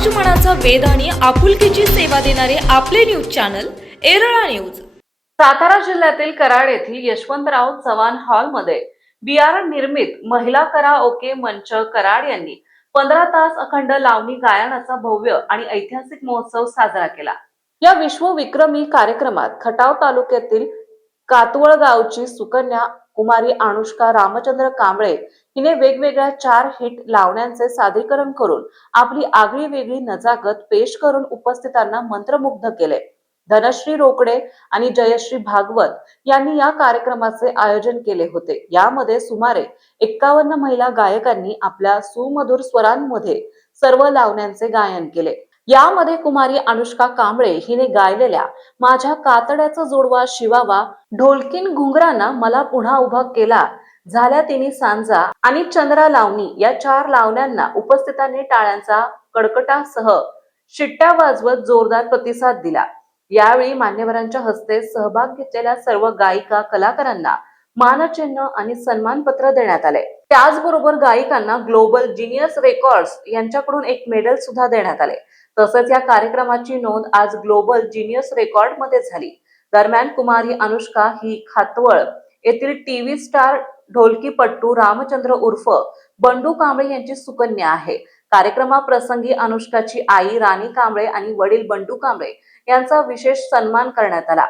समाजमनाचा वेध आणि आपुलकीची सेवा देणारे आपले news channel Erala news. Satara जिल्ह्यातील कराड येथील यशवंतराव चव्हाण हॉलमध्ये बिहार निर्मित महिला कराओके मंच कराड यांनी 15 तास अखंड लावणी गायनाचा भव्य आणि ऐतिहासिक महोत्सव साजरा केला। या विश्वविक्रमी कार्यक्रमात खटाव तालुक्यातील कातवळ गावची सुकन्या कुमारी अनुष्का रामचंद्र कांबळे हिने वेगवेगळ्या 4 हिट लावण्यांचे सादरीकरण करून आपली आगळी वेगळी नजाकत पेश करून उपस्थितांना मंत्रमुग्ध केले। धनश्री रोकडे आणि जयश्री भागवत यांनी या कार्यक्रमाचे आयोजन केले होते। यामध्ये सुमारे 51 महिला गायकांनी आपल्या सुमधुर स्वरांमध्ये सर्व लावण्यांचे गायन केले। यामध्ये कुमारी अनुष्का कांबळे हिने गायलेल्या माझ्या कातड्याचा जोडवा शिवावा, ढोलकीन घुंगरांना मला पुन्हा उभा केला, झाल्या तिनी सांजा आणि चंद्रा लावणी या 4 लावण्यांना उपस्थितांनी टाळ्यांचा कडकटासह शिट्ट्या वाजवत जोरदार प्रतिसाद दिला। यावेळी मान्यवरांच्या हस्ते सहभाग घेतलेल्या सर्व गायिका कलाकारांना मानचिन्ह आणि सन्मानपत्र देण्यात आले। त्याचबरोबर गायिकांना ग्लोबल जीनियस रेकॉर्ड्स यांच्याकडून एक मेडल सुद्धा देण्यात आले। तसेच या कार्यक्रमाची नोंद आज ग्लोबल जीनियस रेकॉर्ड मध्ये झाली। दरम्यान कुमारी अनुष्का ही खातवळ येथील टीव्ही स्टार ढोलकीपट्टू रामचंद्र उर्फ बंडू कांबळे यांची सुकन्या आहे। कार्यक्रमाप्रसंगी अनुष्काची आई राणी कांबळे आणि वडील बंडू कांबळे यांचा विशेष सन्मान करण्यात आला।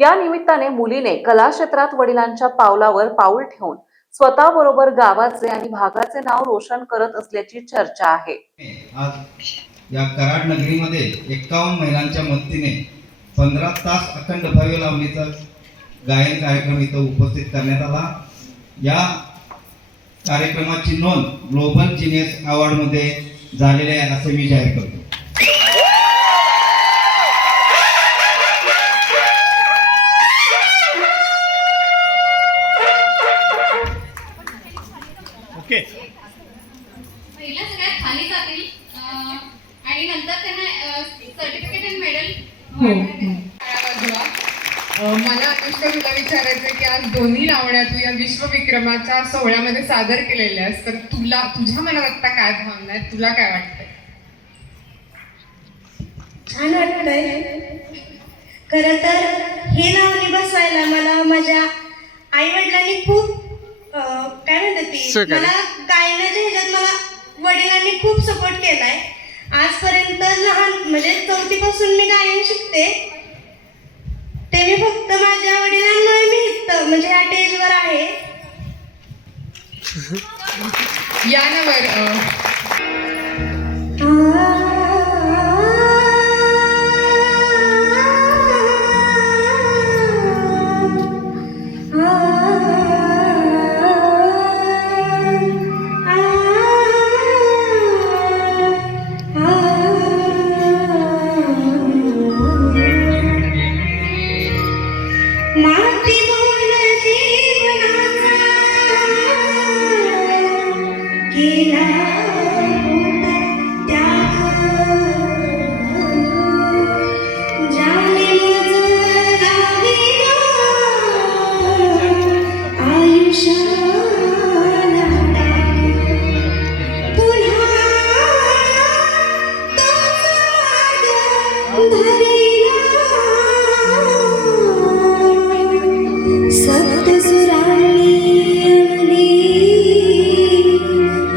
या निमित्ताने मुलीने कला क्षेत्रात वडिलांच्या पावलावर पाऊल ठेवून स्वतःबरोबर गावाचे आणि भागाचे नाव रोशन करत असल्याची चर्चा आहे। आज या कराड नगरीमध्ये 51 महिलांच्या मदतीने 15 तास अखंड भव्य लावणीचा गायन कार्यक्रम इथं उपस्थित करण्यात आला। या कार्यक्रमाची नोंद ग्लोबल जीनियस अवॉर्ड मध्ये झालेली आहे असे मी जाहीर करतो। ओके, पहिला सगळ्यात खाली जातील आणि नंतर त्यांना सर्टिफिकेट आणि मेडल मला अनुष्का तुला विचारायचं आहे की आज दोन्ही लावण्या तू या विश्वविक्रमाच्या सोहळ्यामध्ये सादर केलेल्या आहेस, तर तुझ्या मनात आता काय भावना आहेत, तुला काय वाटतंय? छान वाटतंय। खरं तर हे लावणी बसवायला मला माझ्या आई वडिलांनी खूप काय म्हणतात ती मला गायनाच्या ह्याच्यात मला वडिलांनी खूप सपोर्ट केलाय। आजपर्यंत लहान म्हणजे 4थी पासून मी गायन शिकते, ते मी फक्त माझ्या वडिलांमुळे मी इथं म्हणजे ह्या स्टेजवर आहे। या ना माती बोल जीवनाचा केला होता त्याग, ज्याने मज लाविला आयुष्याला पुन्हा तोच धरिला सत्य सुराणी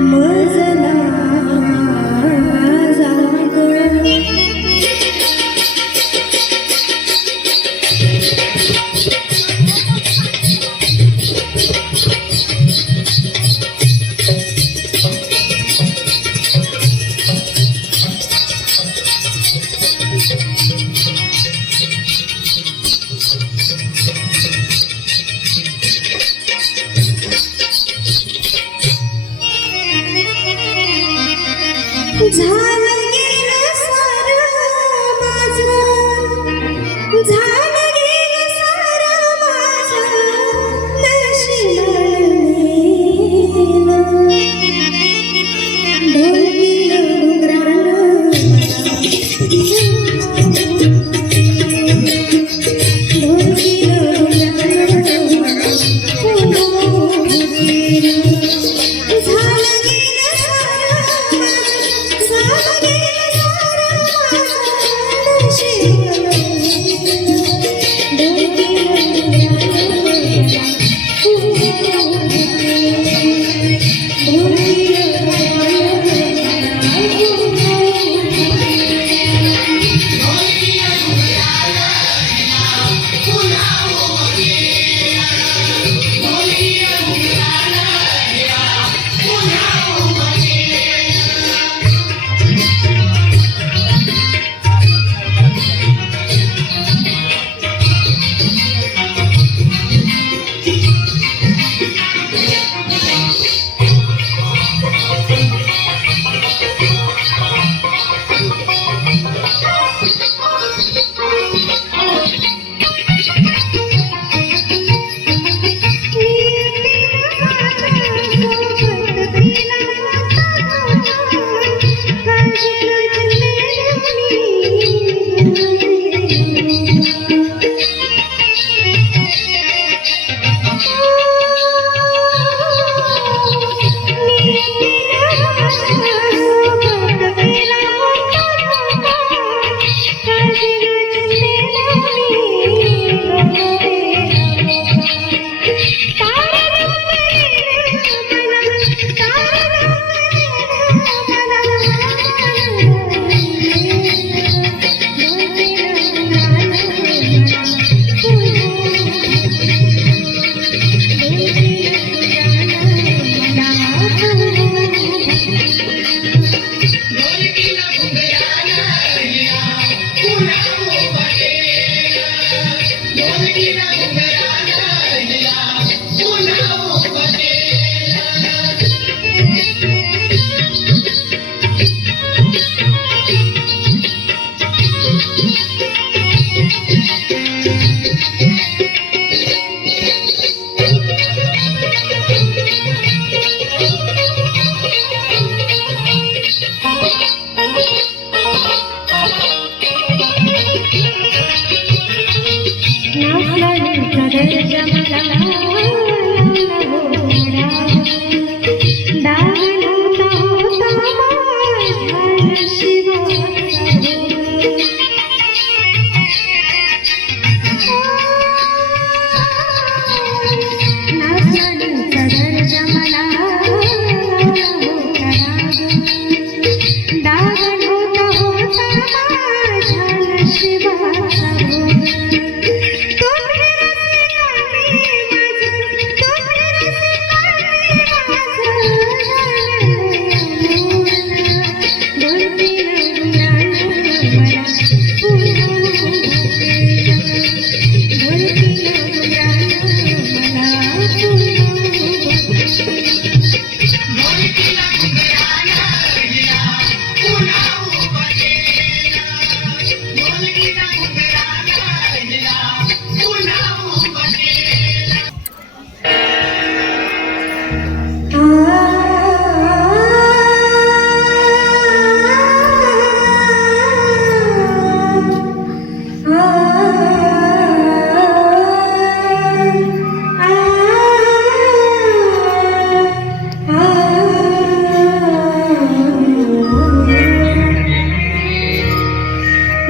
मजना जाग। झालं गेलं सारं माझं, झालं गेलं सारं माझं नशिबानं ढोलीनं घुंगरानं झालं गेलं सारं माझं, झालं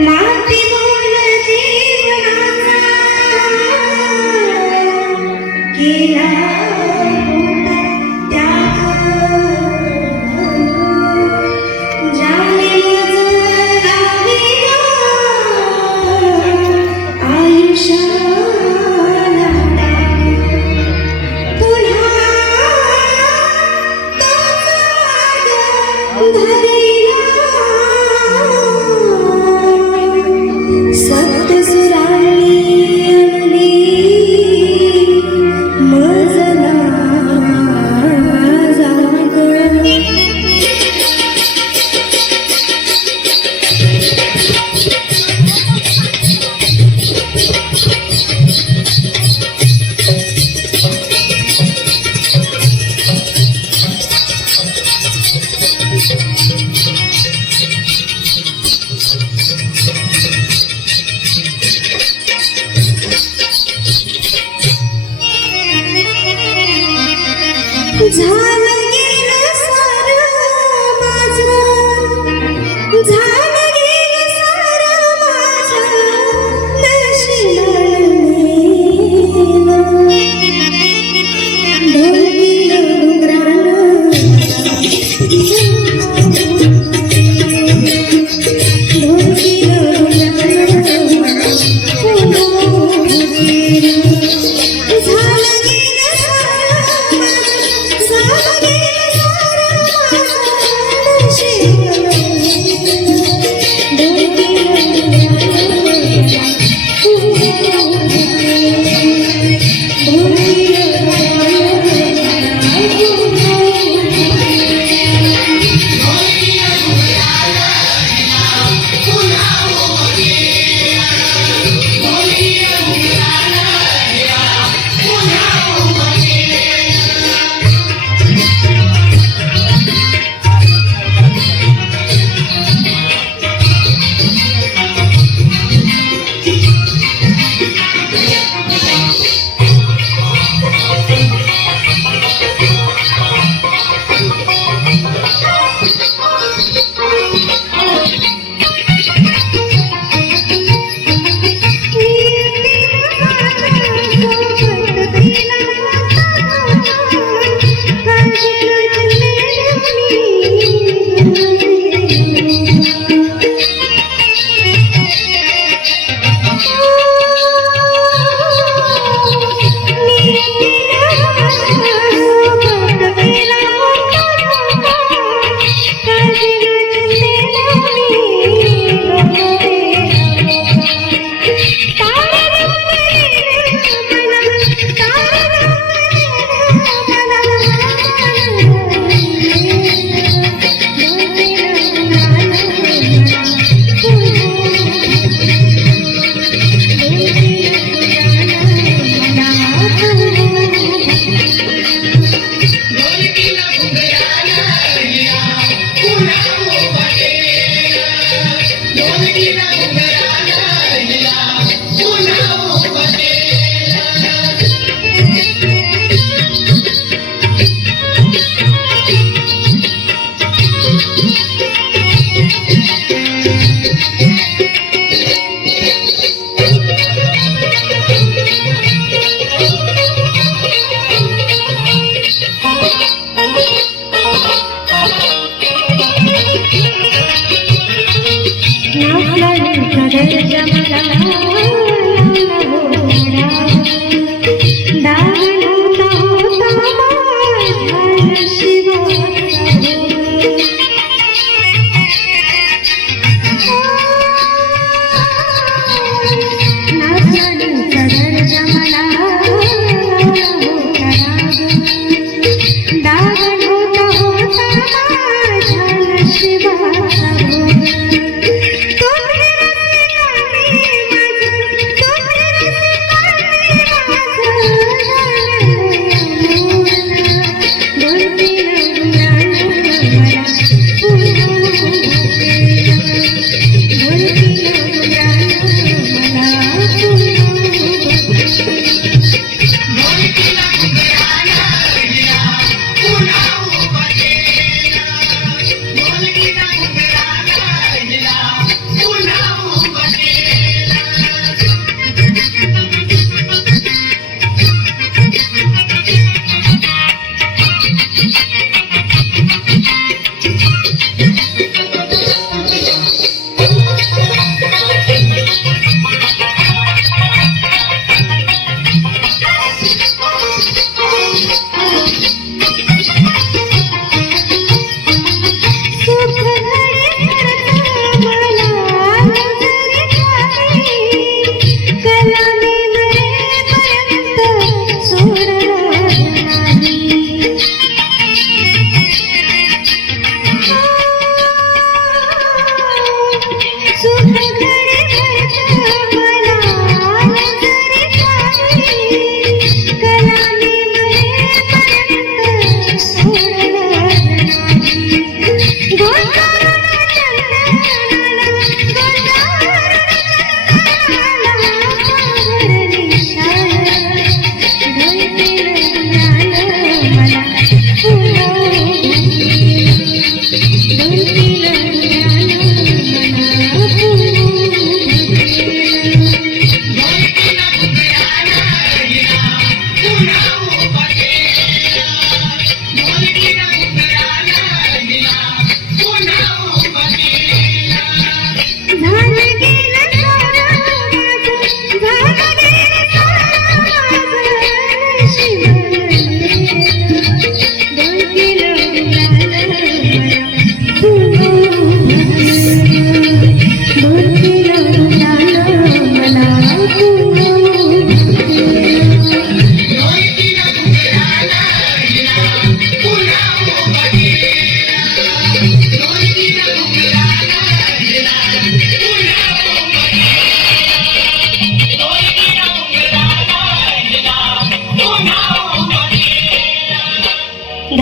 माती बोल जीवनाचा केला होता त्याग ज्याने मज लाविला आयुष्याला पुन्हा तोच धरिला सत्य सुराणी मजना जाग झालं गेलं सारं माझं झालं गेलं सारं माझं नशिबानं ढोलकीनं डोंगरानं ढोलकीनं डोंगरानं झालं गेलं सारं दा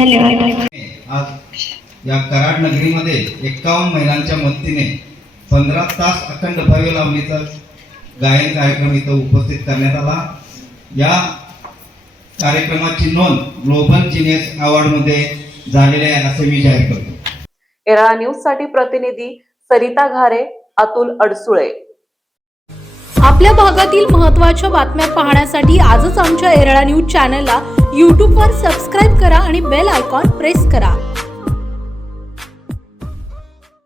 धन्यवाद. आज या कराड नगरीमध्ये 51 महिलांच्या मदतीने 15 तास अखंड भव्य लावणीचा गायन कार्यक्रम इथं उपस्थित करण्यात आला. या कार्यक्रमाची नोंद ग्लोबल जिनियस अवॉर्डमध्ये झालेली आहे असं मी जाहीर करतो. एरळा न्यूज साठी प्रतिनिधी सरिता घारे, अतुल अडसुळे. आपल्या भागातील महत्त्वाच्या बातम्या पाहण्यासाठी आजच आमच्या एरळा न्यूज चॅनलला यूट्यूबवर सबस्क्राईब करा आणि बेल आयकॉन प्रेस करा.